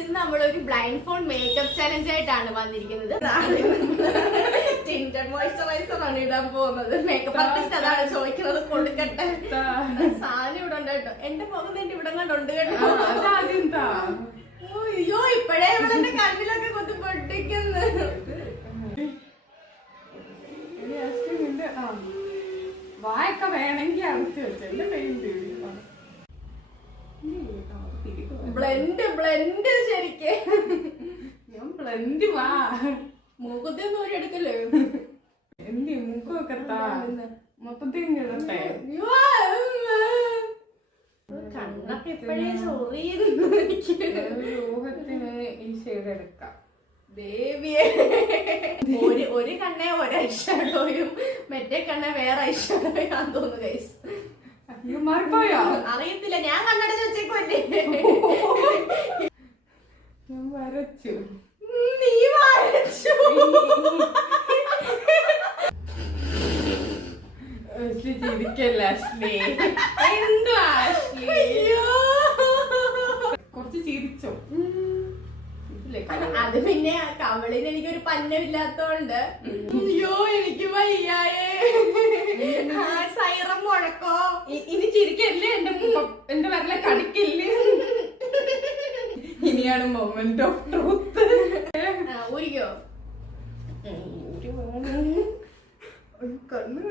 ഇന്ന് നമ്മളൊരു blind phone makeup challenge ആയിട്ടാണ് വന്നിരിക്കുന്നത്. ടിൻറ്റഡ് മോയ്സ്ചറൈസർ ആണ് ഇടാൻ പോകുന്നത്. മേക്കപ്പ് ആർട്ടിസ്റ്റ് അതാണ് ചോദിക്കുന്നത്, കൊടുക്കട്ടെ. സാധനം ഇവിടെ ഉണ്ട് കേട്ടോ. എന്റെ മുഖം എന്റെ ഇവിടെ കണ്ടുണ്ട് കേട്ടോ. അയ്യോ ഇപ്പഴേ ഇവിടെ എന്റെ കണ്ണിലൊക്കെ കൊത്തി പൊട്ടിക്കുന്നു. വായൊക്കെ വേണമെങ്കിൽ അടുത്ത് വെച്ചെന്റെ പെയിന്റ് ബ്ലെൻഡ് ശരിക്ക് ഞാൻ ബ്ലെൻഡ് വാ മൂക്കത്തെ ഒന്നും ഒരു എടുക്കല്ലേ. എന്റെ മൂക്കൊക്കെ മൊത്തത്തിൽ കിടട്ടെ. കണ്ണൊക്കെ ഇപ്പഴേ ചൊറിയുന്നു എനിക്ക്. ഊഹത്തിന് ഈ ഷെയ്ഡ് എടുക്കാം. ദേവിയെ ഒരു കണ്ണേ ഒരു ഐഷാഡോയും മറ്റേ കണ്ണേ വേറെ ഐഷാഡോയാന്ന് തോന്നുന്നു ഗൈസ്. മാറിപ്പോയോ അറിയത്തില്ല, ഞാൻ കണ്ണടച്ച് വെച്ചേക്കുമല്ലേ. ഞാൻ വരച്ചു. നീ വരച്ചു. ചിരിക്കല്ല അശ്ലി. എന്തോ അശ്ലി കുറച്ച് ചിരിച്ചോ. അത് പിന്നെ കവളിന് എനിക്കൊരു പന്നമില്ലാത്തോണ്ട്. അയ്യോ എനിക്ക് വയ്യായേ. സൈറം മുഴക്കോ. ഇനി ചിരിക്കല്ലേ, എന്റെ വരല കടിക്കല്ലേ. ഇനിയാണ് മൊമെന്റ് ഓഫ് ട്രൂത്ത്. ഊരിക്കോ. കണ്ണു